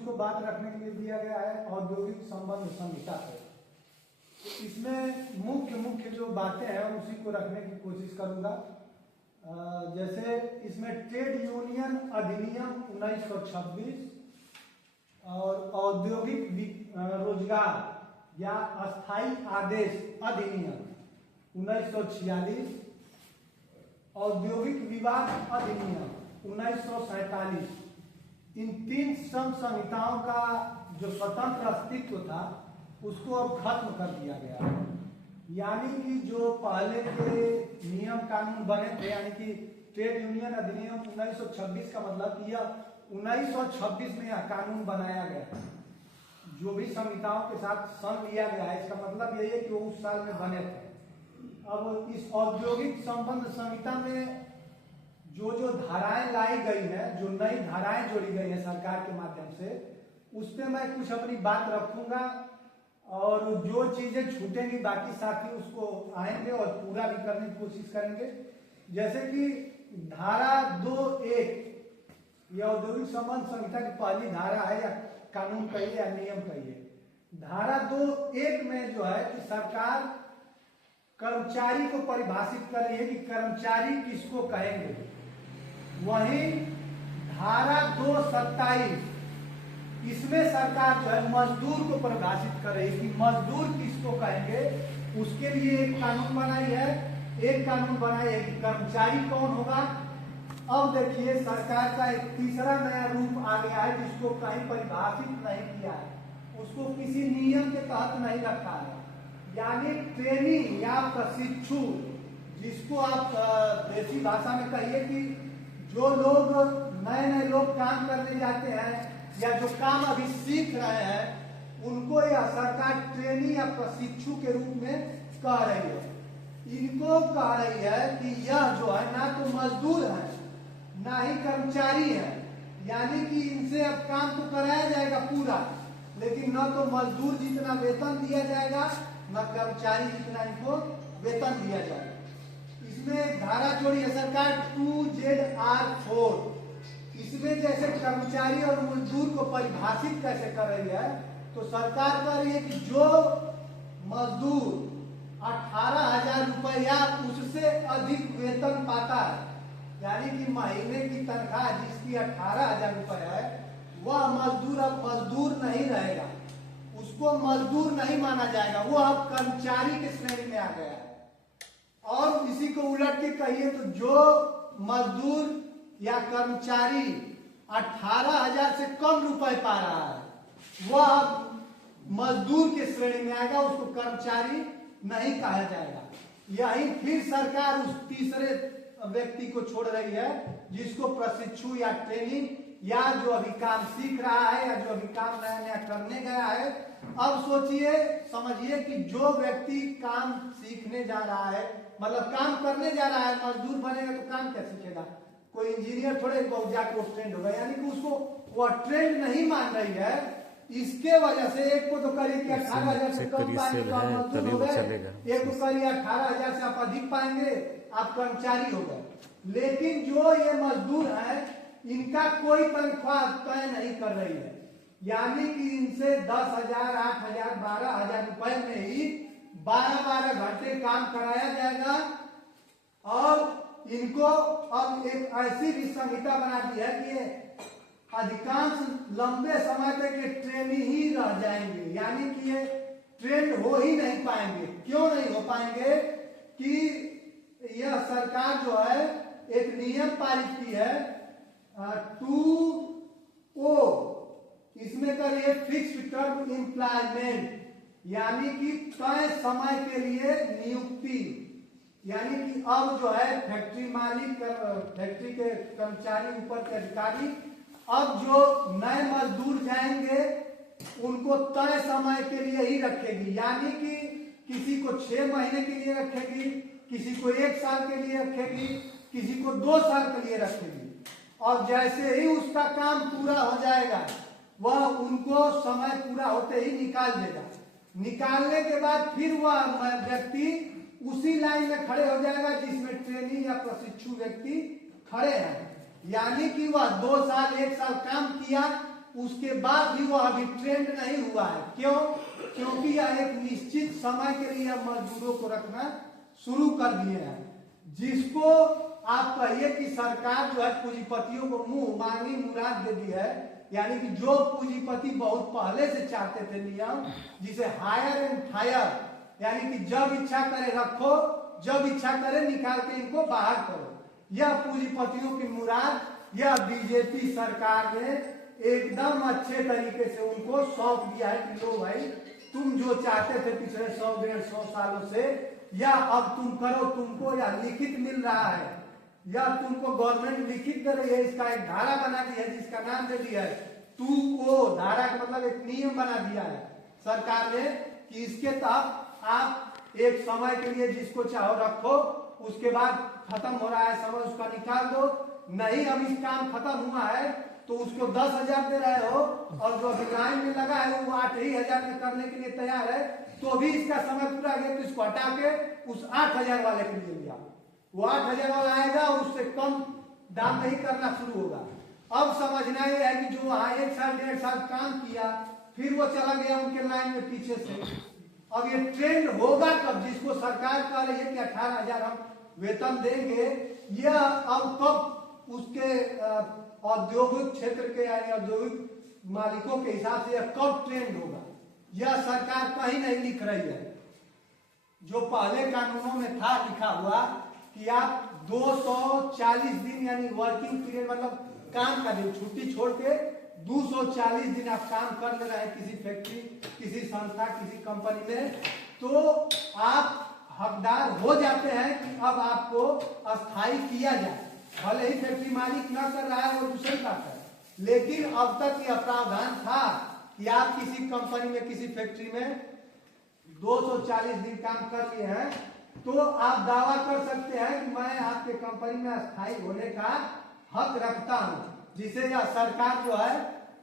मुझको बात रखने के लिए दिया गया है औद्योगिक संबंध संहिता पे। तो इसमें मुख्य जो बातें हैं उसी को रखने की कोशिश करूंगा। जैसे इसमें ट्रेड यूनियन अधिनियम 1926 और औद्योगिक रोजगार या अस्थाई आदेश अधिनियम 1946, औद्योगिक विवाद अधिनियम 1947, इन 3 श्रम संहिताओं का जो स्वतंत्र अस्तित्व था उसको अब खत्म कर दिया गया है। यानी कि जो पहले के नियम कानून बने थे, यानी कि ट्रेड यूनियन अधिनियम 1926 का मतलब कि यह 1926 में यह कानून बनाया गया है। जो भी संहिताओं के साथ सन लिया गया है, इसका मतलब यही है कि वो उस साल में बने थे। अब इस औद्योगिक संबंध संहिता में जो धाराएं लाई गई है, जो नई धाराएं जोड़ी गई है सरकार के माध्यम से, उस पर मैं कुछ अपनी बात रखूंगा और जो चीजें छूटेंगी बाकी साथी उसको आएंगे और पूरा भी करने की कोशिश करेंगे। जैसे कि धारा 2(1) यह औद्योगिक संबंध संहिता की पहली धारा है, या कानून कहिए या नियम कहिए। धारा 2(1) में जो है कि सरकार कर्मचारी को परिभाषित कर रही है कि कर्मचारी किसको कहेंगे। वहीं धारा 2(27) इसमें सरकार जो है मजदूर को परिभाषित कर रही है कि मजदूर किसको कहेंगे। उसके लिए एक कानून बनाई है, कि कर्मचारी कौन होगा। अब देखिए सरकार का एक तीसरा नया रूप आ गया है जिसको कहीं परिभाषित नहीं किया है, उसको किसी नियम के तहत नहीं रखा है। यानी ट्रेनिंग या प्रशिक्षु, जिसको आप देसी भाषा में कहिए कि जो लोग नए लोग काम करने जाते हैं या जो काम अभी सीख रहे हैं, उनको यह सरकार ट्रेनिंग या प्रशिक्षु के रूप में कह रही है। इनको कह रही है कि यह जो है ना तो मजदूर है ना ही कर्मचारी है। यानी कि इनसे अब काम तो कराया जाएगा पूरा, लेकिन न तो मजदूर जितना वेतन दिया जाएगा न कर्मचारी जितना इनको वेतन दिया जाएगा। इसमें धारा जोड़ी है सरकार 2ZR4। इसमें जैसे कर्मचारी और मजदूर को परिभाषित कैसे कर रही है, तो सरकार कह रही है कि जो मजदूर 18,000 रुपए या उससे अधिक वेतन पाता है, यानी कि महीने की तनख्वाह जिसकी 18,000 रुपए है, वह मजदूर अब मजदूर नहीं रहेगा, उसको मजदूर नहीं माना जाएगा, वो अब कर्मचारी के श्रेणी में आ गया है। और इसी को उलट के कहिए तो जो मजदूर या कर्मचारी 18,000 से कम रुपए पा रहा है, वह अब मजदूर के श्रेणी में आएगा, उसको कर्मचारी नहीं कहा जाएगा। यही फिर सरकार उस तीसरे व्यक्ति को छोड़ रही है जिसको प्रशिक्षु या ट्रेनिंग, या जो अभी काम सीख रहा है या जो अभी काम नया करने गया है। अब सोचिए समझिए कि जो व्यक्ति काम सीखने जा रहा है, मतलब काम करने जा रहा है, मजदूर बनेगा तो काम क्या सीखेगा। कोई इंजीनियर थोड़े बहुत जाकर ट्रेंड होगा, यानी कि उसको वह ट्रेंड नहीं मान रही है। इसके वजह से एक को तो करिए कि 18,000 से कम पाएंगे तो आप मजदूर हो गए, एक को करिए 18,000 से आप अधिक पाएंगे आप कर्मचारी हो गए। लेकिन जो ये मजदूर है इनका कोई तनख्वाह तय नहीं कर रही है, यानी कि इनसे 10,000, 8,000, 12,000 रुपए में ही 12 घंटे काम कराया जाएगा। और इनको अब एक ऐसी भी संहिता बना दी है कि अधिकांश लंबे समय तक ये ट्रेन ही रह जाएंगे, यानी कि ये ट्रेंड हो ही नहीं पाएंगे। क्यों नहीं हो पाएंगे कि यह सरकार जो है एक नियम पारित की है 2O, इसमें करिए फिक्स्ड टर्म एम्प्लॉयमेंट, यानी कि तय समय के लिए नियुक्ति। यानी कि अब जो है फैक्ट्री मालिक, फैक्ट्री के कर्मचारी, ऊपर के अधिकारी, अब जो नए मजदूर जाएंगे उनको तय समय के लिए ही रखेगी। यानी कि किसी को 6 महीने के लिए रखेगी, किसी को 1 साल के लिए रखेगी, किसी को 2 साल के लिए रखेगी। और जैसे ही उसका काम पूरा हो जाएगा वह उनको समय पूरा होते ही निकाल देगा। निकालने के बाद फिर वह व्यक्ति उसी लाइन में खड़े हो जाएगा जिसमें ट्रेनी या प्रशिक्षु व्यक्ति खड़े हैं। यानी कि वह 2 साल 1 साल काम किया, उसके बाद भी वो अभी ट्रेंड नहीं हुआ है। क्यों? क्योंकि यह एक निश्चित समय के लिए मजदूरों को रखना शुरू कर दिए हैं, जिसको आप कहिए कि सरकार जो है पूंजीपतियों को मुंह मांगी मुराद दे दी है। यानी कि जो पूंजीपति बहुत पहले से चाहते थे नियम, जिसे हायर एंड फायर, यानी कि जब इच्छा करे रखो, जब इच्छा करे निकाल के इनको बाहर करो, यह पूंजीपतियों की मुराद यह बीजेपी सरकार ने एकदम अच्छे तरीके से उनको सौंप दिया है कि लो भाई, तुम जो चाहते थे पिछले 100-150 सालों से, या अब तुम करो, तुमको या लिखित मिल रहा है, या तुमको गवर्नमेंट लिखित दे रही है। इसका एक धारा बना दी है जिसका नाम दे दिया है 2O धारा, का मतलब एक नियम बना दिया है सरकार ने कि इसके तहत आप एक समय के लिए जिसको चाहो रखो, उसके बाद खत्म हो रहा है समय, उसका निकाल दो। नहीं अब इस काम खत्म हुआ है तो उसको 10,000 दे रहे हो, और जो अभी लाइन में लगा है वो 8,000 में करने के लिए तैयार है, तो भी इसका समय पूरा गया तो इसको हटा के उस 8,000 वाले के लिए लिया। वो 8,000 वाला आएगा और उससे कम दाम नहीं करना शुरू होगा। अब समझना यह है कि जो वहां 1 साल 1.5 साल काम किया, फिर वो चला गया उनके लाइन में पीछे से। अब ये ट्रेंड होगा कब? जिसको सरकार कह रही है कि 18,000 हम वेतन देंगे, यह अब कब उसके औद्योगिक क्षेत्र के यानी औद्योगिक मालिकों के हिसाब से यह कब ट्रेंड होगा, यह सरकार कहीं नहीं लिख रही है। जो पहले कानूनों में था लिखा हुआ कि आप 240 दिन यानी वर्किंग पीरियड, मतलब काम का दिन, छुट्टी छोड़ के 240 दिन आप काम कर ले रहे हैं किसी फैक्ट्री, किसी संस्था, किसी कंपनी में, तो आप हकदार हो जाते हैं कि अब आपको अस्थायी किया जाए। भले ही फैक्ट्री मालिक ना कर रहा है वो दूसरी बात है, लेकिन अब तक यह प्रावधान था कि आप किसी कंपनी में, किसी फैक्ट्री में 240 दिन काम कर लिए हैं तो आप दावा कर सकते हैं कि मैं आपके कंपनी में अस्थायी होने का हक रखता हूं, जिसे यह सरकार जो है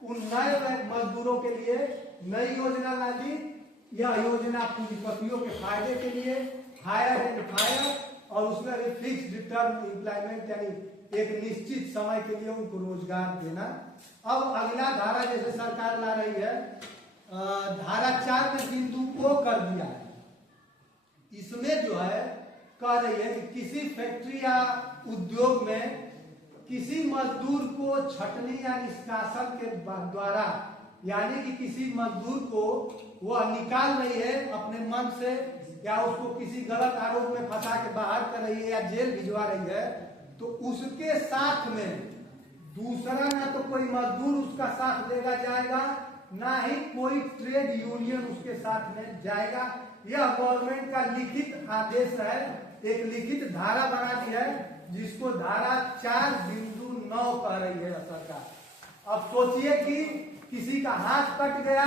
उन नए मजदूरों के लिए नई योजना ला दी। यह योजना पूंजीपतियों के फायदे के लिए हायर एंड फायर, और उसमें भी फिक्स्ड टर्म एम्प्लॉयमेंट यानी एक निश्चित समय के लिए उनको रोजगार देना। अब अगला धारा जैसे सरकार ला रही है, धारा 4 में बिंदु को कर दिया है। इसमें जो है कह रही है कि किसी फैक्ट्री या उद्योग में किसी मजदूर को छटनी या निष्कासन के द्वारा, यानी कि किसी मजदूर को वह निकाल रही है अपने मन से, या उसको किसी गलत आरोप में फंसा के बाहर कर रही है या जेल भिजवा रही है, तो उसके साथ में दूसरा ना तो कोई मजदूर उसका साथ देगा जाएगा, ना ही कोई ट्रेड यूनियन उसके साथ में जाएगा। यह गवर्नमेंट का लिखित आदेश है, एक लिखित धारा बना दी है जिसको धारा 4.9 कह रही है सरकार। अब सोचिए कि किसी का हाथ कट गया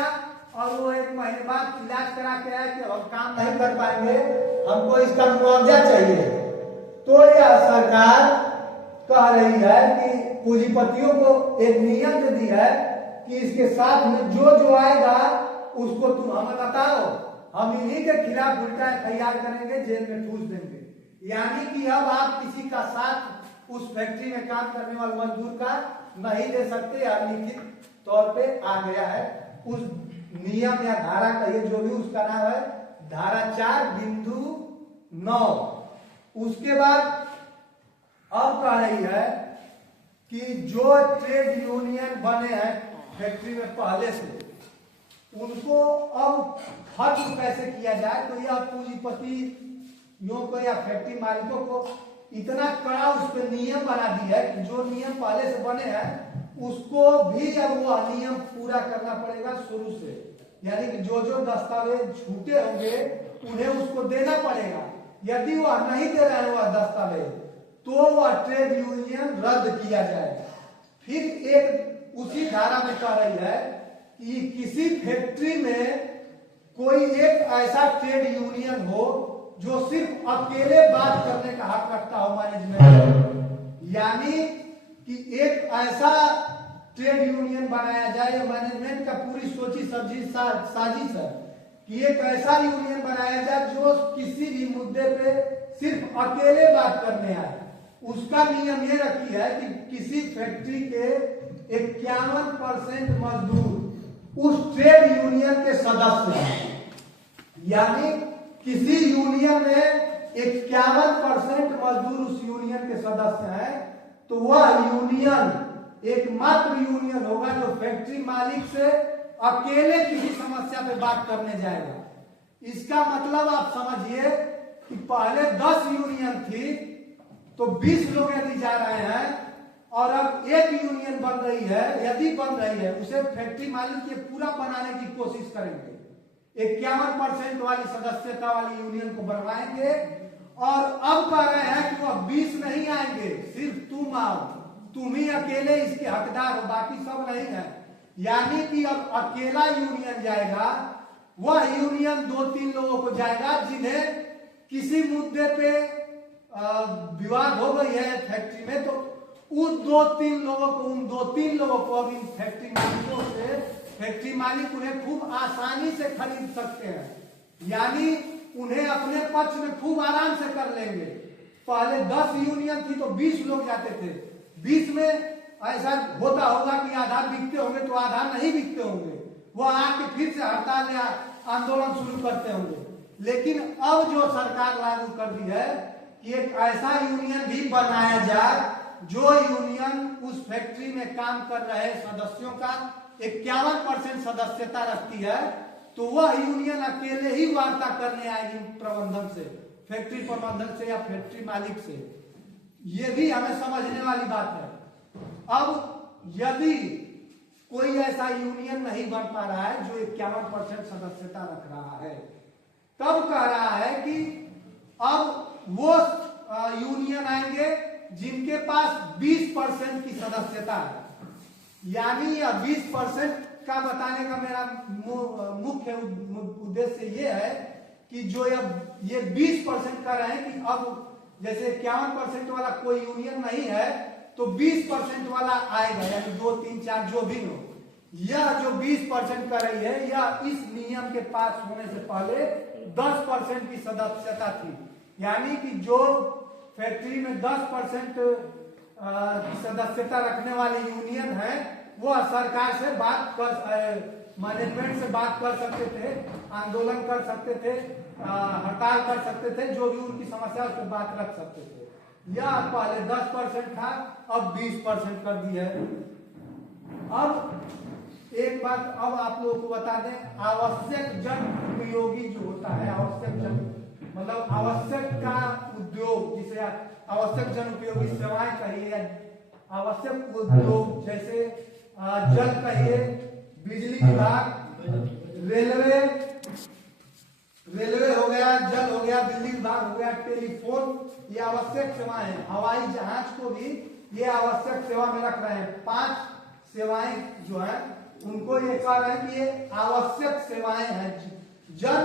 और वो 1 महीने बाद इलाज करा के आया कि हम काम नहीं कर पाएंगे, हमको इसका मुआवजा चाहिए, तो यह सरकार कह रही है कि पूंजीपतियों को एक नियम दे दी है कि इसके साथ में जो जो आएगा उसको तुम हमें बताओ, हम इन्हीं के खिलाफ उल्टा FIR करेंगे, जेल में ठूस देंगे। यानी कि अब आप किसी का साथ उस फैक्ट्री में काम करने वाले मजदूर का नहीं दे सकते, लिखित तौर पे आ गया है उस नियम या धारा का, ये जो भी उसका नाम है धारा 4.9। उसके बाद अब कह रही है कि जो ट्रेड यूनियन बने हैं फैक्ट्री में पहले से, उनको अब खत्म कैसे किया जाए। तो यह पूंजीपतियों को या फैक्ट्री मालिकों को इतना कड़ा उस पर नियम बना दिया है कि जो नियम पहले से बने हैं उसको भी अब वो नियम पूरा करना पड़ेगा शुरू से। यानी कि जो जो दस्तावेज छूटे होंगे उन्हें उसको देना पड़ेगा। यदि वह नहीं दे रहे हैं वह दस्तावेज, तो वह ट्रेड यूनियन रद्द किया जाएगा। फिर एक उसी धारा में कह रही है कि किसी फैक्ट्री में कोई एक ऐसा ट्रेड यूनियन हो जो सिर्फ अकेले बात करने का हक रखता हो मैनेजमेंट, यानी कि एक ऐसा ट्रेड यूनियन बनाया जाए, मैनेजमेंट का पूरी सोची समझी साजिश है कि एक ऐसा यूनियन बनाया जाए जो किसी भी मुद्दे पे सिर्फ अकेले बात करने आए। उसका नियम ये रखी है कि किसी फैक्ट्री के 51% मजदूर उस ट्रेड यूनियन के सदस्य हैं। यानी किसी यूनियन में 51% मजदूर उस यूनियन के सदस्य हैं, तो वह यूनियन एकमात्र यूनियन होगा जो फैक्ट्री मालिक से अकेले किसी समस्या पे बात करने जाएगा। इसका मतलब आप समझिए कि पहले 10 यूनियन थी तो 20 लोग यदि जा रहे हैं और अब एक यूनियन बन रही है, यदि बन रही है, उसे फैक्ट्री मालिक ये पूरा बनाने की कोशिश करेंगे। 51% वाली सदस्यता वाली यूनियन को बनवाएंगे और अब कह रहे हैं कि वह 20 नहीं आएंगे, सिर्फ तुम आओ, तुम ही अकेले इसके हकदार हो, बाकी सब नहीं है। यानी कि अब अकेला यूनियन जाएगा, वह यूनियन 2-3 लोगों को जाएगा जिन्हें किसी मुद्दे पे विवाद हो गई है फैक्ट्री में, तो उन 2-3 लोगों को अब इन फैक्ट्री मालिकों से फैक्ट्री मालिक उन्हें खूब आसानी से खरीद सकते हैं। यानी उन्हें अपने पक्ष में खूब आराम से कर लेंगे। पहले 10 यूनियन थी तो 20 लोग जाते थे, 20 में ऐसा होता होगा कि आधा बिकते होंगे तो आधा नहीं बिकते होंगे, वो आके फिर से हड़ताल या आंदोलन शुरू करते होंगे। लेकिन अब जो सरकार लागू कर दी है कि एक ऐसा यूनियन भी बनाया जाए जो यूनियन उस फैक्ट्री में काम कर रहे सदस्यों का 51% सदस्यता रखती है, तो वह यूनियन अकेले ही वार्ता करने आएगी प्रबंधन से, फैक्ट्री प्रबंधन से या फैक्ट्री मालिक से। यह भी हमें समझने वाली बात है। अब यदि कोई ऐसा यूनियन नहीं बन पा रहा है जो 51% सदस्यता रख रहा है, तब कह रहा है कि अब वो यूनियन आएंगे जिनके पास 20% की सदस्यता है। यानी यह 20% का बताने का मेरा मुख्य उद्देश्य ये है कि जो ये 20% कर रहे हैं कि अब जैसे 51% वाला कोई यूनियन नहीं है तो 20% वाला आएगा, यानी 2, 3, 4 जो भी हो। यह जो 20% कर रही है, यह इस नियम के पास होने से पहले 10% की सदस्यता थी। यानी कि जो फैक्ट्री में 10% की सदस्यता रखने वाली यूनियन है, वह सरकार से बात कर, मैनेजमेंट से बात कर सकते थे, आंदोलन कर सकते थे, हड़ताल कर सकते थे, जो भी उनकी समस्या उस पर बात रख सकते थे। यह पहले 10% था, अब 20% कर दी है। अब एक बात अब आप लोगों को बता दें, आवश्यक जन उपयोगी जो होता है, आवश्यक जन मतलब आवश्यक का उद्योग, जिसे आवश्यक जन उपयोगी सेवाएं कहिए, आवश्यक उद्योग जैसे जल कहिए, बिजली विभाग, रेलवे हो गया, जल हो गया, बिजली विभाग हो गया, टेलीफोन, ये आवश्यक सेवाएं हैं। हवाई जहाज को भी ये आवश्यक सेवा में रख रहे हैं। 5 सेवाएं जो है उनको ये कह रहे हैं कि ये आवश्यक सेवाएं हैं, जन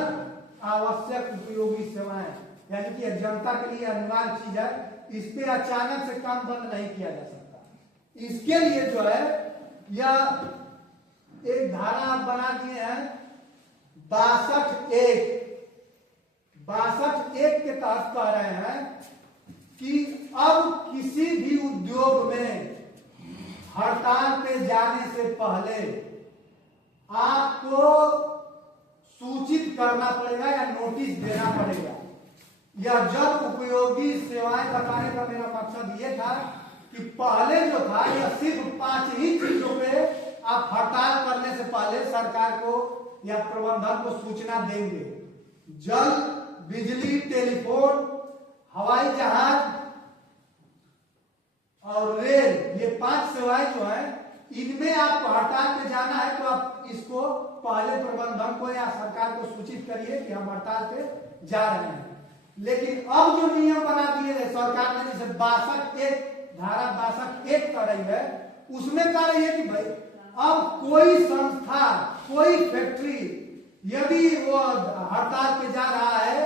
आवश्यक उपयोगी सेवाएं, यानी कि जनता के लिए अनिवार्य चीज है, इस पे अचानक से काम बंद नहीं किया जा सकता। इसके लिए जो है यह एक धारा आप बना दिए हैं 62(1) के तहत कह रहे हैं कि अब किसी भी उद्योग में हड़ताल पे जाने से पहले आपको सूचित करना पड़ेगा या नोटिस देना पड़ेगा। यह जन उपयोगी सेवाएं बताने का मेरा मकसद यह था कि पहले जो था यह सिर्फ 5 ही चीजों पे आप हड़ताल करने से पहले सरकार को या प्रबंधन को सूचना देंगे। जल, बिजली, टेलीफोन, हवाई जहाज और रेल, ये 5 सेवाएं जो है, इनमें आपको हड़ताल पे जाना है तो आप इसको पहले प्रबंधन को या सरकार को सूचित करिए कि हम हड़ताल पे जा रहे हैं। लेकिन अब जो नियम बना दिए है सरकार ने, जैसे 62(1) धारा 62(1) कर रही है, उसमें कह रही है कि भाई अब कोई संस्था, कोई फैक्ट्री यदि वो हड़ताल पे जा रहा है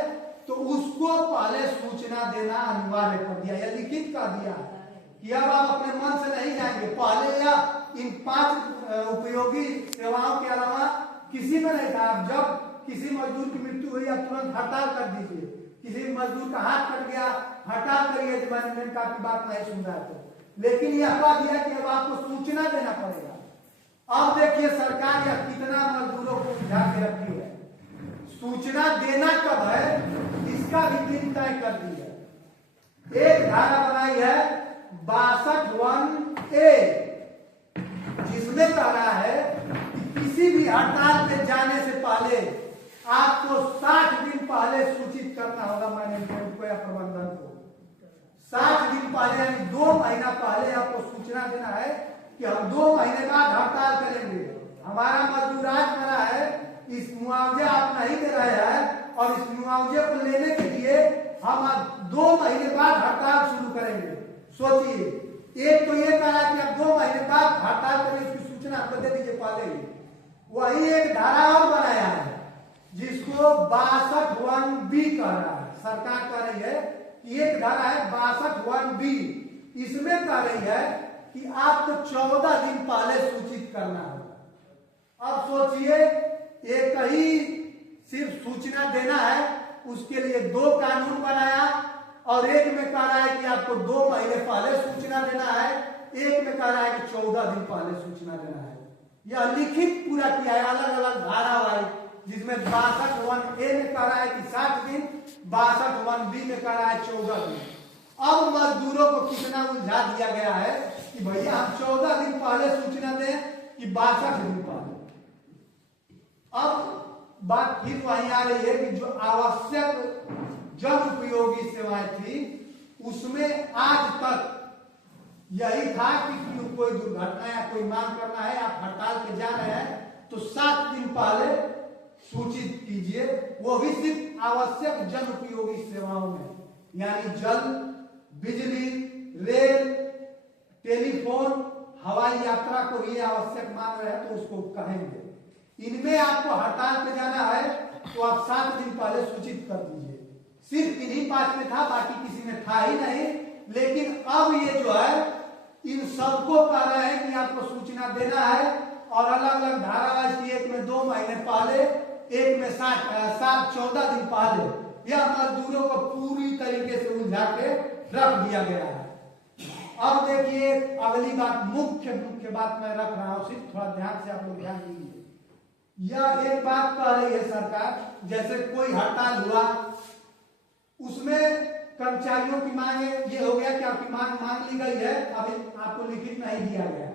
तो उसको पहले सूचना देना अनिवार्य कर दिया, या लिखित कर दिया कि अब आप अपने मन से नहीं जाएंगे। पहले या इन 5 उपयोगी सेवाओं के अलावा किसी में नहीं था। जब किसी मजदूर की मृत्यु हुई आप तुरंत हड़ताल कर दीजिए, किसी मजदूर का हाथ कट गया हड़ताल करिए, मैनेजमेंट आपकी बात नहीं सुन रहा है तो। लेकिन यह कह दिया कि अब आपको सूचना देना पड़ेगा। अब देखिए सरकार यह कितना मजदूरों को उलझा के रखी है। सूचना देना कब है इसका भी दिन तय कर दी है। एक धारा बनाई है 62(1)(a), जिसमें कह रहा है कि किसी भी हड़ताल पे जाने से पहले आपको 60 दिन पहले सूचित करना होगा मैनेजमेंट को या प्रबंधन को। 60 दिन पहले यानी 2 महीना पहले आपको सूचना देना है कि हम 2 महीने बाद हड़ताल करेंगे, हमारा मजदूर आज मरा है, इस मुआवजा आप नहीं दे रहे हैं और इस मुआवजे को लेने के लिए हम 2 महीने बाद हड़ताल शुरू करेंगे। सोचिए, एक तो ये कहा कि अब 2 महीने बाद हड़ताल करेंगे, इसकी सूचना आपको दे दीजिए पहले ही। वही एक धारा और बनाया है जिसको 62(1)(b) कह रहा है। सरकार कह रही है कि एक धारा है 62(1)(b), इसमें कह रही है कि आपको 14 दिन पहले सूचित करना होगा। अब सोचिए, एक ही सिर्फ सूचना देना है, उसके लिए 2 कानून बनाया और एक में कह रहा है कि आपको 2 महीने पहले सूचना देना है, एक में कह रहा है कि 14 दिन पहले सूचना देना है। यह लिखित पूरा किया है अलग अलग धारावाही, जिसमें 62(1)(a) में कह रहा है कि 60 दिन, 62(1)(b) में कह रहा है 14 दिन। अब मजदूरों को कितना उलझा दिया गया है कि भैया हम 14 दिन पहले सूचना दें कि 62 दिन पहले। अब बात फिर वही आ रही है कि जो आवश्यक जन उपयोगी सेवाएं थी उसमें आज तक यही था कि कोई दुर्घटना या कोई मांग करना है, आप हड़ताल पे जा रहे हैं तो 7 दिन पहले सूचित कीजिए, वो भी सिर्फ आवश्यक जन उपयोगी सेवाओं में, यानी जल, बिजली, रेल, टेलीफोन, हवाई यात्रा को भी आवश्यक मान रहे हैं तो उसको कहेंगे। इनमें आपको हड़ताल पे जाना है तो आप 7 दिन पहले सूचित कर दीजिए। सिर्फ इन्हीं 5 में था, बाकी किसी में था ही नहीं। लेकिन अब ये जो है इन सबको कह रहे हैं कि आपको सूचना देना है और अलग अलग धारावाही, एक में 2 महीने पहले, एक में 14 दिन पहले। यह मजदूरों को पूरी तरीके से उलझा के रख दिया गया है। अब देखिए अगली बात, मुख्य बात मैं रख रहा हूं, सिर्फ थोड़ा ध्यान से आप लोग ध्यान दीजिए। यह एक बात कह रही है सरकार, जैसे कोई हड़ताल हुआ उसमें कर्मचारियों की मांग ये हो गया कि आपकी मांग ली गई है, अभी आपको लिखित नहीं दिया गया है,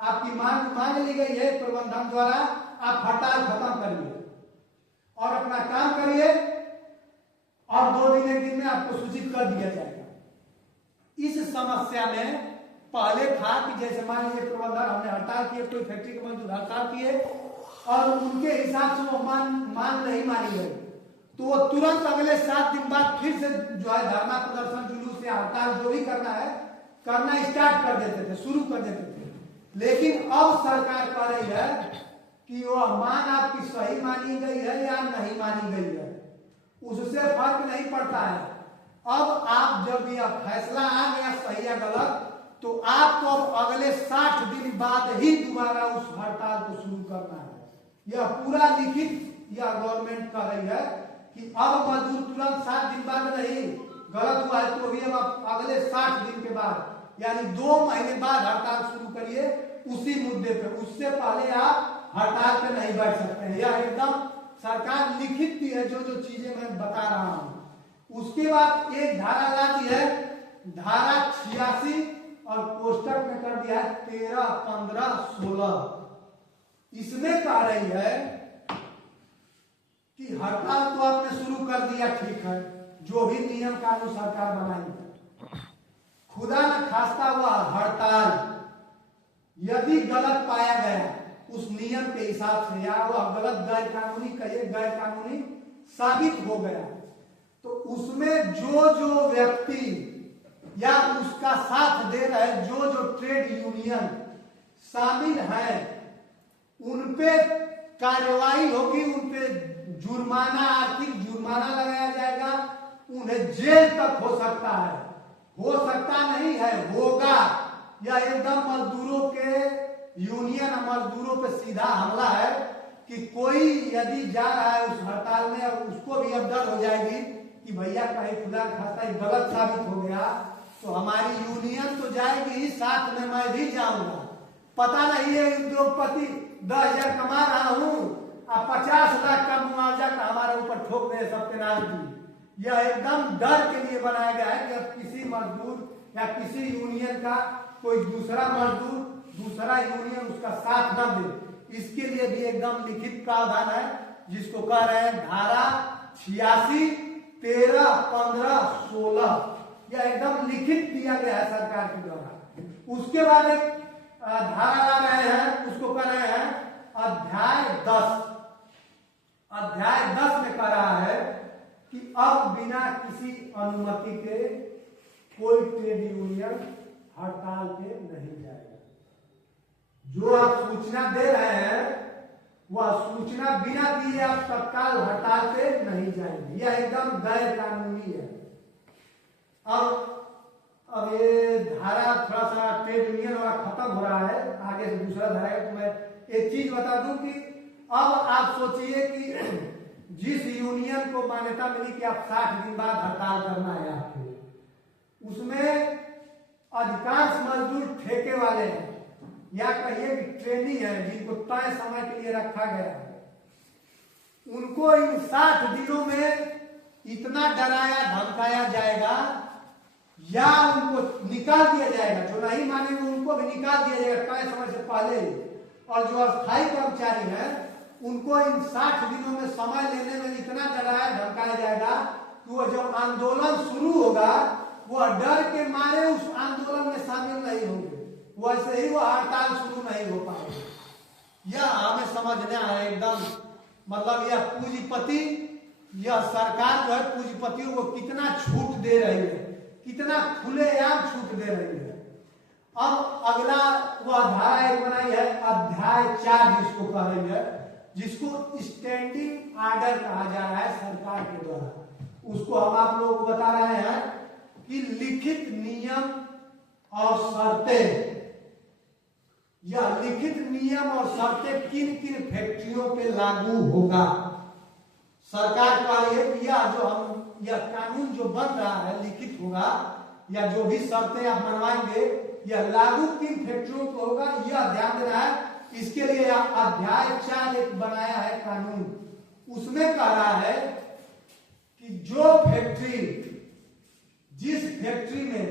आपकी मांग ली गई है प्रबंधन द्वारा, आप हड़ताल खत्म करिए और अपना काम करिए और 2 दिन 1 दिन में आपको सूचित कर दिया जाएगा। इस समस्या में पहले था कि जैसे मान लीजिए प्रबंधन हमने हड़ताल किए, कोई फैक्ट्री के मजदूर हड़ताल किए और उनके हिसाब से वो मांग नहीं मानी गई तो वो तुरंत अगले 7 दिन बाद फिर से जो है धरना प्रदर्शन, जुलूस या हड़ताल जो भी करना है करना स्टार्ट कर देते थे, शुरू कर देते थे। लेकिन अब सरकार कह रही है कि वह मांग आपकी सही मानी गई है या नहीं मानी गई है, उससे फर्क नहीं पड़ता है। अब आप जब यह फैसला आ गया सही या गलत, तो आपको अब अगले 60 दिन बाद ही दोबारा उस हड़ताल को शुरू करना है। यह पूरा लिखित यह गवर्नमेंट कह रही है कि अब मजदूर तुरंत 7 दिन बाद नहीं, गलत हुआ है तो भी अब आप अगले 60 दिन के बाद यानी 2 महीने बाद हड़ताल शुरू करिए उसी मुद्दे पे, उससे पहले आप हड़ताल पे नहीं बैठ सकते हैं। यह एकदम सरकार लिखित दी है जो चीजें मैं बता रहा हूं। उसके बाद एक धारा लाती है, धारा 86 और कोष्टक में कर दिया है 13, 15, 16। इसमें कह रही है कि हड़ताल तो आपने शुरू कर दिया, ठीक है, जो भी नियम कानून सरकार बनाई, खुदा न खास्ता हुआ हड़ताल यदि गलत पाया गया उस नियम के हिसाब से या वह गलत गैर कानूनी साबित हो गया तो उसमें जो व्यक्ति या उसका साथ दे रहे जो ट्रेड यूनियन शामिल है उन पे कार्रवाई होगी, उन पे जुर्माना, आर्थिक जुर्माना लगाया जाएगा, उन्हें जेल तक हो सकता है, हो सकता नहीं है, होगा। या एकदम मजदूरों के यूनियन मजदूरों पे सीधा हमला है कि कोई यदि जा रहा है उस हड़ताल में और उसको भी अब डर हो जाएगी कि भैया कहीं खुदा खास्ता गलत साबित हो गया तो हमारी यूनियन तो जाएगी ही, साथ में मैं भी जाऊंगा। पता नहीं है उद्योगपति 10,000 कमा रहा हूं और 50 लाख का मुआवजा का हमारे ऊपर ठोक दे सत्यनारायण जी। यह एकदम डर के लिए बनाया गया है कि अब किसी मजदूर या किसी यूनियन का कोई दूसरा मजदूर, दूसरा यूनियन उसका साथ न दे। इसके लिए भी एकदम लिखित प्रावधान है, जिसको कह रहे हैं धारा 86, 13, 15, 16। यह एकदम लिखित दिया गया है सरकार के द्वारा। उसके बाद एक धारा ला रहे हैं, उसको कह रहे हैं अध्याय 10। अध्याय 10 में कह रहा है कि अब बिना किसी अनुमति के कोई ट्रेड यूनियन हड़ताल पे नहीं जाएगा। जो आप सूचना दे रहे हैं वह सूचना बिना दिए आप तत्काल हड़ताल पे नहीं जाएंगे। यह एकदम गैर कानूनी है। अब ये धारा थोड़ा सा ट्रेड यूनियन वाला खत्म हो रहा है, आगे से दूसरा धारा है। तो मैं एक चीज बता दूं कि अब आप सोचिए कि जिस यूनियन को मान्यता मिली कि आप 60 दिन बाद हड़ताल करना है आपको, उसमें अधिकांश मजदूर ठेके वाले हैं या कहिए कि ट्रेनी है, जिनको तय समय के लिए रखा गया है। उनको इन 60 दिनों में इतना डराया धमकाया जाएगा या उनको निकाल दिया जाएगा। जो नहीं मानेंगे उनको भी निकाल दिया जाएगा तय समय से पहले। और जो अस्थायी कर्मचारी हैं उनको इन 60 दिनों में समय लेने में इतना डराया धमकाया जाएगा कि वो जब आंदोलन शुरू होगा वह डर के मारे उस आंदोलन में शामिल नहीं होंगे, वैसे ही वो हड़ताल शुरू नहीं हो पाएगा। यह हमें समझना है एकदम। मतलब यह पूंजीपति, यह सरकार जो है पूंजीपतियों को कितना छूट दे रही है, कितना खुलेआम छूट दे रही है। अब अगला वह धारा एक बनाई है अध्याय 4, जिसको कह रही है, जिसको स्टैंडिंग ऑर्डर कहा जा रहा है सरकार के द्वारा। उसको हम आप लोगों को बता रहे हैं कि लिखित नियम और शर्तें, यह लिखित नियम और शर्तें किन किन फैक्ट्रियों पे लागू होगा। सरकार का यह कानून जो बन रहा है लिखित होगा, या जो भी शर्तें आप मनवाएंगे यह लागू किन फैक्ट्रियों को होगा, यह ध्यान देना है। इसके लिए अध्याय 4 एक बनाया है कानून। उसमें कह रहा है कि जो फैक्ट्री, जिस फैक्ट्री में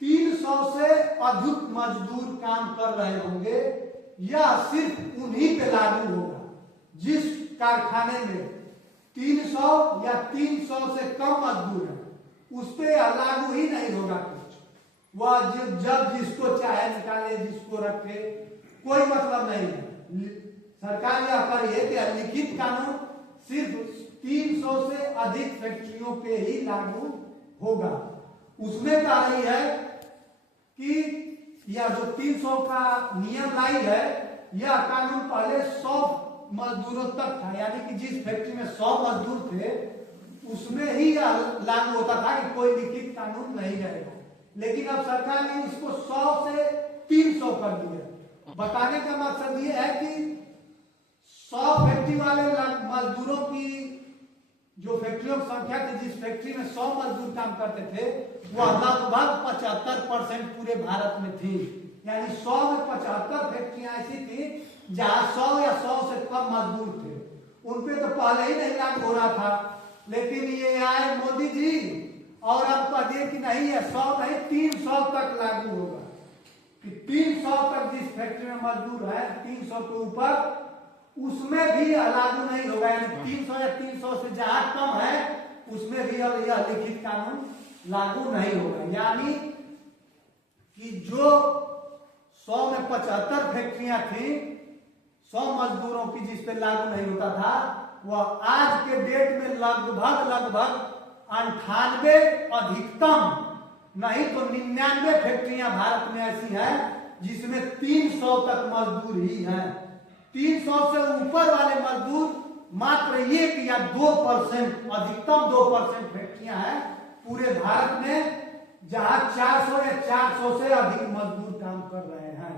300 से अधिक मजदूर काम कर रहे होंगे, यह सिर्फ उन्हीं पे लागू होगा। जिस कारखाने में 300 या 300 से कम मजदूर है उस पे लागू ही नहीं होगा कुछ। वह जब जिसको चाहे निकाले, जिसको रखे, कोई मतलब नहीं है। सरकार यह कर रही है कि लिखित कानून सिर्फ 300 से अधिक फैक्ट्रियों पे ही लागू होगा। उसमें कह रही है कि यह जो 300 का नियम लाई है, यह कानून पहले 100 मजदूरों तक था, यानी कि जिस फैक्ट्री में 100 मजदूर थे उसमें ही यह लागू होता था कि कोई लिखित कानून नहीं रहेगा। लेकिन अब सरकार ने इसको 100 से 300 कर दिया। बताने का मकसद ये है कि 100 फैक्ट्री वाले मजदूरों की जो फैक्ट्रियों की संख्या थी, जिस फैक्ट्री में 100 मजदूर काम करते थे, वह लगभग 75% पूरे भारत में थी। यानी 100 में 75 फैक्ट्रियां ऐसी थी जहां 100 या 100 से कम मजदूर थे। उनपे तो पहले ही नहीं लागू हो रहा था, लेकिन ये आए मोदी जी और अब कह दिए कि नहीं है 100 नहीं 300 तक लागू होगा। कि 300 तक जिस फैक्ट्री में मजदूर है, 300 के ऊपर उसमें भी लागू नहीं होगा। यानी 300 या 300 से जहां कम है उसमें भी अब यह लिखित कानून लागू नहीं होगा। यानी कि जो 100 में 75 फैक्ट्रियां थी 100 मजदूरों की, जिस पे लागू नहीं होता था, वह आज के डेट में लगभग 98 अधिकतम नहीं तो 99 फैक्ट्रियां भारत में ऐसी हैं जिसमें 300 तक मजदूर ही हैं। 300 से ऊपर वाले मजदूर मात्र 1 या 2%, अधिकतम 2% फैक्ट्रियां हैं पूरे भारत में, जहां 400 या 400 से अधिक मजदूर काम कर रहे हैं।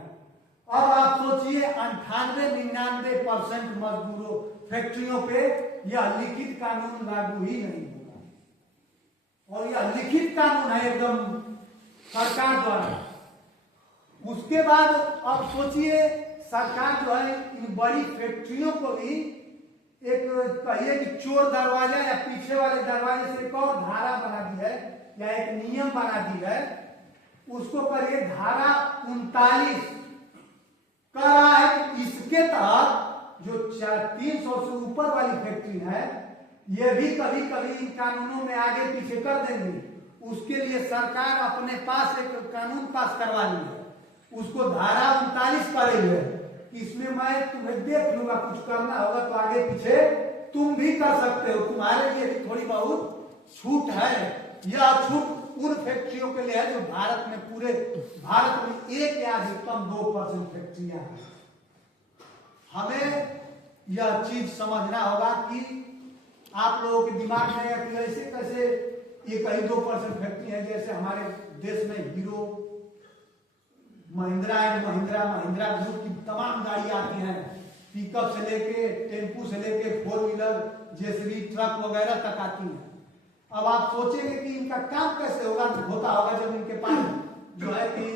अब आप सोचिए 98-99% मजदूरों फैक्ट्रियों पे यह लिखित कानून लागू ही नहीं होगा। और यह लिखित कानून है एकदम सरकार द्वारा। उसके बाद अब सोचिए सरकार जो है इन बड़ी फैक्ट्रियों को भी एक कहिए कि चोर दरवाजा या पीछे वाले दरवाजे से एक और धारा बना दी है या एक नियम बना दी है, उसको करिए धारा 39 कह रहा है कि इसके तहत जो 300 से ऊपर वाली फैक्ट्री है ये भी कभी कभी इन कानूनों में आगे पीछे कर देंगे। उसके लिए सरकार अपने पास एक कानून पास करवा ली है, उसको धारा 39 करेगी है। इसमें मैं तुम्हें देख लूंगा, कुछ करना होगा तो आगे पीछे तुम भी कर सकते हो, तुम्हारे लिए भी थोड़ी बहुत छूट है। यह छूट उन फैक्ट्रियों के लिए है जो भारत में पूरे भारत में एक या अधिकतम 2% फैक्ट्रियां हैं। हमें यह चीज समझना होगा कि आप लोगों के दिमाग में है कि ऐसे कैसे ये कहीं 2% फैक्ट्री है, जैसे हमारे देश में hero, Mahindra and Mahindra group की तमाम गाड़ी आती हैं, पिकअप से लेके टेम्पू से लेके 4 व्हीलर जेसीबी ट्रक वगैरह तक आती हैं। अब आप सोचेंगे कि इनका काम कैसे होगा, होता होगा जब इनके पास जो है कि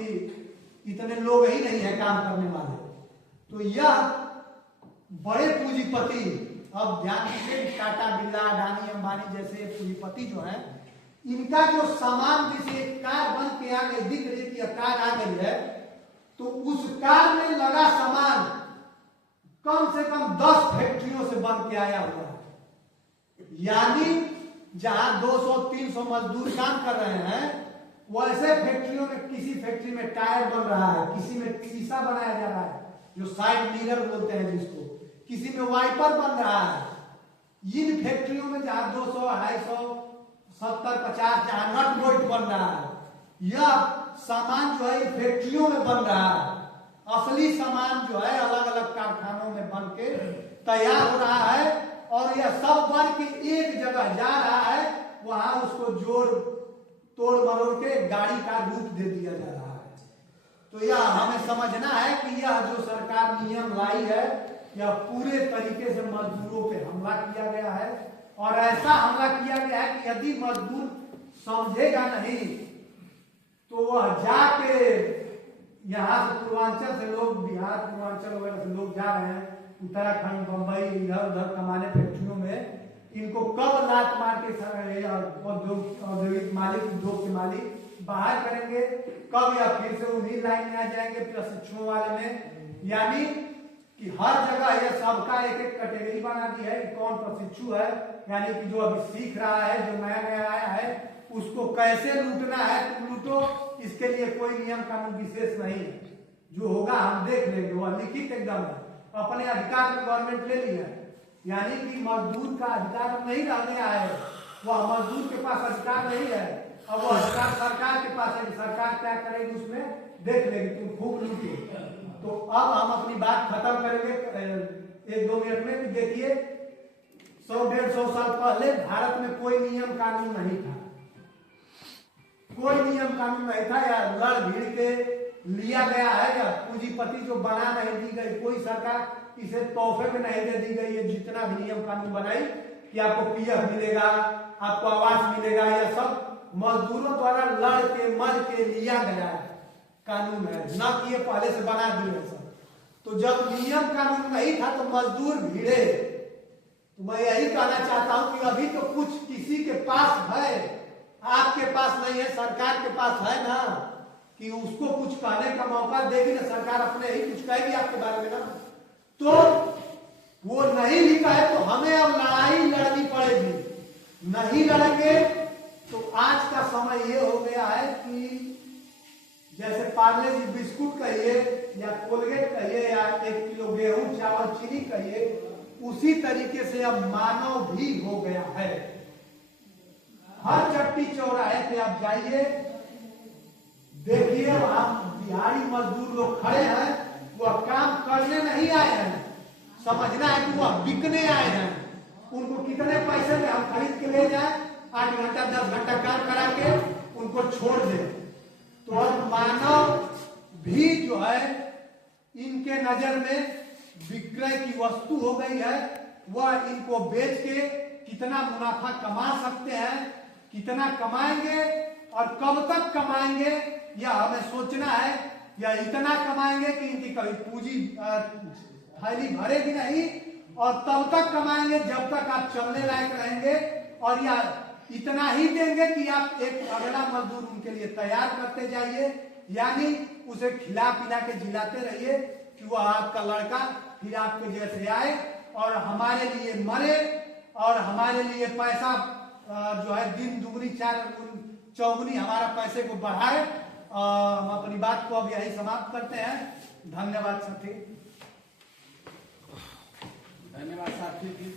इतने लोग ही नहीं है काम करने वाले। तो यह बड़े पूंजीपति, अब ध्यान दीजिए, टाटा बिरला अडानी अंबानी जैसे पूंजीपति जो है, इनका जो सामान जैसे कार बन के आ गई, दिख रही कि कार आ गई है, तो उस कार में लगा सामान कम से कम 10 फैक्ट्रियों से बन के आया हुआ है। यानी जहां 200-300 मजदूर काम कर रहे हैं, वैसे फैक्ट्रियों में किसी फैक्ट्री में टायर बन रहा है, किसी में शीशा बनाया जा रहा है जो साइड मिरर बोलते हैं जिसको, किसी में वाइपर बन रहा है। इन फैक्ट्रियों में जहां 200, 250, 70, 50 जहां नट बोल्ट बन रहा है, यह सामान जो है फैक्ट्रियों में बन रहा है। असली सामान जो है अलग अलग कारखानों में बन के तैयार हो रहा है और यह सब बन के एक जगह जा रहा है, वहां उसको जोड़ तोड़ मरोड़ के गाड़ी का रूप दे दिया जा रहा है। तो यह हमें समझना है कि यह जो सरकार नियम लाई है, यह पूरे तरीके से मजदूरों पे हमला किया गया है। और ऐसा हमला किया गया है कि यदि मजदूर समझेगा नहीं तो वह जाके, यहाँ से पूर्वांचल से लोग, बिहार पूर्वांचल वगैरह से लोग जा रहे हैं उत्तराखंड, बंबई, इधर उधर कमाने फैक्ट्रियों में, इनको कब लात मार के औद्योगिक मालिक, उद्योग के मालिक बाहर करेंगे, कब या फिर से उन्हीं लाइन में आ जाएंगे प्रशिक्षुओं वाले में। यानी कि हर जगह यह सबका एक एक कैटेगरी बना दी है कि कौन प्रशिक्षु है, यानी कि जो अभी सीख रहा है, जो नया नया आया है, उसको कैसे लूटना है तुम लूटो, इसके लिए कोई नियम कानून विशेष नहीं है। जो होगा हम देख लेंगे, वह लिखित एकदम है, अपने अधिकार में गवर्नमेंट ले लिया है। यानी कि मजदूर का अधिकार नहीं रह गया है, वह मजदूर के पास अधिकार नहीं है, अब वह अधिकार सरकार के पास है। सरकार क्या करेगी उसमें देख लेगी, तुम खूब लूटो। तो अब हम अपनी बात खत्म करेंगे 1-2 मिनट में। देखिए 100-150 साल पहले भारत में कोई नियम कानून नहीं था, कोई नियम कानून नहीं था, या लड़ भीड़ के लिया गया है, या पूंजीपति जो बना नहीं दी गई, कोई सरकार इसे तोहफे में नहीं दे दी गई है। जितना भी नियम कानून बनाई कि आपको पीएफ मिलेगा, आपको आवास मिलेगा, यह सब मजदूरों द्वारा लड़ के मर के लिया गया है कानून है, न कि ये पहले से बना दिए सब। तो जब नियम कानून नहीं था तो मजदूर भिड़े। तो मैं यही कहना चाहता हूं कि अभी तो कुछ किसी के पास है, आपके पास नहीं है, सरकार के पास है ना, कि उसको कुछ कहने का मौका देगी ना सरकार, अपने ही कुछ कहेगी आपके बारे में ना। तो वो नहीं भी कहे तो हमें अब लड़ाई लड़नी पड़ेगी। नहीं लड़ेंगे तो आज का समय ये हो गया है कि जैसे पार्ले जी बिस्कुट कहिए या कोलगेट कहिए या 1 किलो गेहूं चावल चीनी कहिए, उसी तरीके से अब मानव भी हो गया है। हर चट्टी चौराहे पे आप जाइए, देखिए वहां बिहारी मजदूर लोग खड़े हैं, वह काम करने नहीं आए हैं, समझना है कि वह बिकने आए हैं। उनको कितने पैसे में हम खरीद के ले जाए, 8 घंटा 10 घंटा काम करा के उनको छोड़ दे। तो अब मानव भी जो है इनके नजर में विक्रय की वस्तु हो गई है। वह इनको बेच के कितना मुनाफा कमा सकते हैं, कितना कमाएंगे और कब तक कमाएंगे, या हमें सोचना है या इतना कमाएंगे कि इनकी कभी पूंजी थैली भरेगी नहीं, और तब तक कमाएंगे जब तक आप चलने लायक रहेंगे, और या इतना ही देंगे कि आप एक अगला मजदूर उनके लिए तैयार करते जाइए, यानी उसे खिला पिला के जिलाते रहिए कि वह आपका लड़का फिर आपके जैसे आए और हमारे लिए मरे और हमारे लिए पैसा जो है दिन दुगनी चार चौगुनी हमारा पैसे को बढ़ाए। हम अपनी बात को अब यही समाप्त करते हैं। धन्यवाद साथी। धन्यवाद साथी।